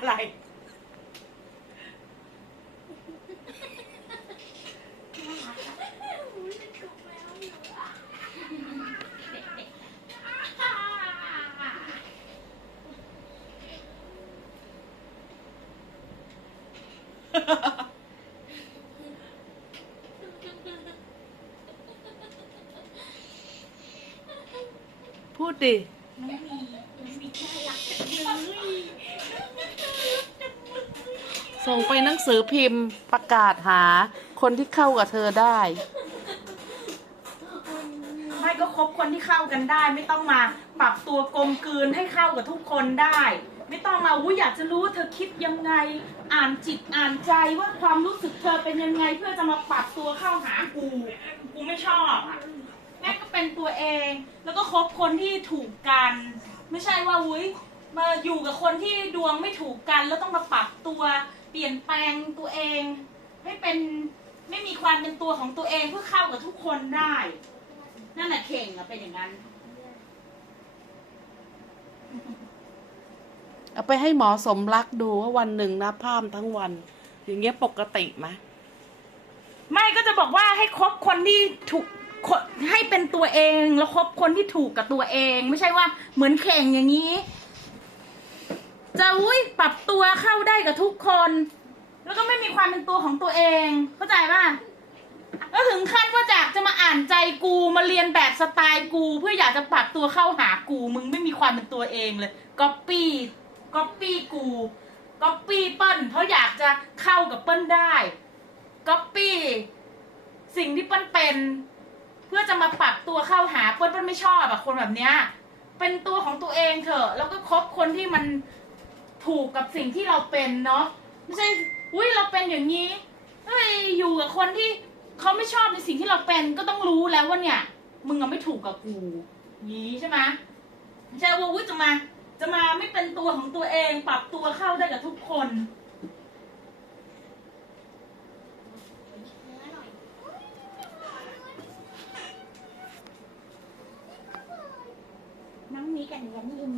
อะไรอุ้ยเป็นกบแมวอยู่อะเด็กๆพูดดิ ไม่มีไม่มีน่ารัก ส่งไปหนังสือพิมพ์ประกาศหาคนที่เข้ากับเธอได้ ไม่ก็คบคนที่เข้ากันได้ ไม่ต้องมาปรับตัวกลมกลืนให้เข้ากับทุกคนได้ ไม่ต้องมาอุ้ยอยากจะรู้ว่าเธอคิดยังไง อ่านจิตอ่านใจว่าความรู้สึกเธอเป็นยังไง เพื่อจะมาปรับตัวเข้าหากูกูไม่ชอบอะแม่ก็เป็นตัวเอง แล้วก็คบคนที่ถูกกัน ไม่ใช่ว่าอุ้ยมาอยู่กับคนที่ดวงไม่ถูกกันแล้วต้องมาปรับตัว เปลี่ยนแปลงตัวเอง ให้เป็นไม่มีความเป็นตัวของตัวเองเพื่อเข้ากับทุกคนได้ นั่นแหะเข่งอะเป็นอย่างนั้น เอาไปให้หมอสมรักดูว่าวันหนึ่งนะพามทั้งวัน อย่างเงี้ยปกติไหมไม่ก็จะบอกว่าให้คบคนที่ถูกคนให้เป็นตัวเองแล้วคบคนที่ถูกกับตัวเอง ไม่ใช่ว่าเหมือนเข่งอย่างนี้ จะอุ้ยปรับตัวเข้าได้กับทุกคน แล้วก็ไม่มีความเป็นตัวของตัวเอง เข้าใจป่ะแล้วถึงขั้นว่าจากจะมาอ่านใจกูมาเรียนแบบสไตล์กู เพื่ออยากจะปรับตัวเข้าหากู มึงไม่มีความเป็นตัวเองเลยก๊อปปี้ก๊อปปี้กูก๊อปปี้เปิ้ลเพราะอยากจะเข้ากับเปิ้ลได้ก๊อปปี้สิ่งที่เปิ้ลเป็น เพื่อจะมาปรับตัวเข้าหาเปิ้ลเปิ้ลไม่ชอบอะคนแบบเนี้ยเป็นตัวของตัวเองเถอะ แล้วก็คบคนที่มัน ถูกกับสิ่งที่เราเป็นเนาะไม่ใช่อุ้ยเราเป็นอย่างนี้เฮ้ยอยู่กับคนที่เขาไม่ชอบในสิ่งที่เราเป็นก็ต้องรู้แล้วว่าเนี่ย มึงอะไม่ถูกกับกูงี้ใช่ไหมไม่ใช่ว่าอุ้ยจะมา จะมาไม่เป็นตัวของตัวเองปรับตัวเข้าได้กับทุกคนน้องมีกันยันยิน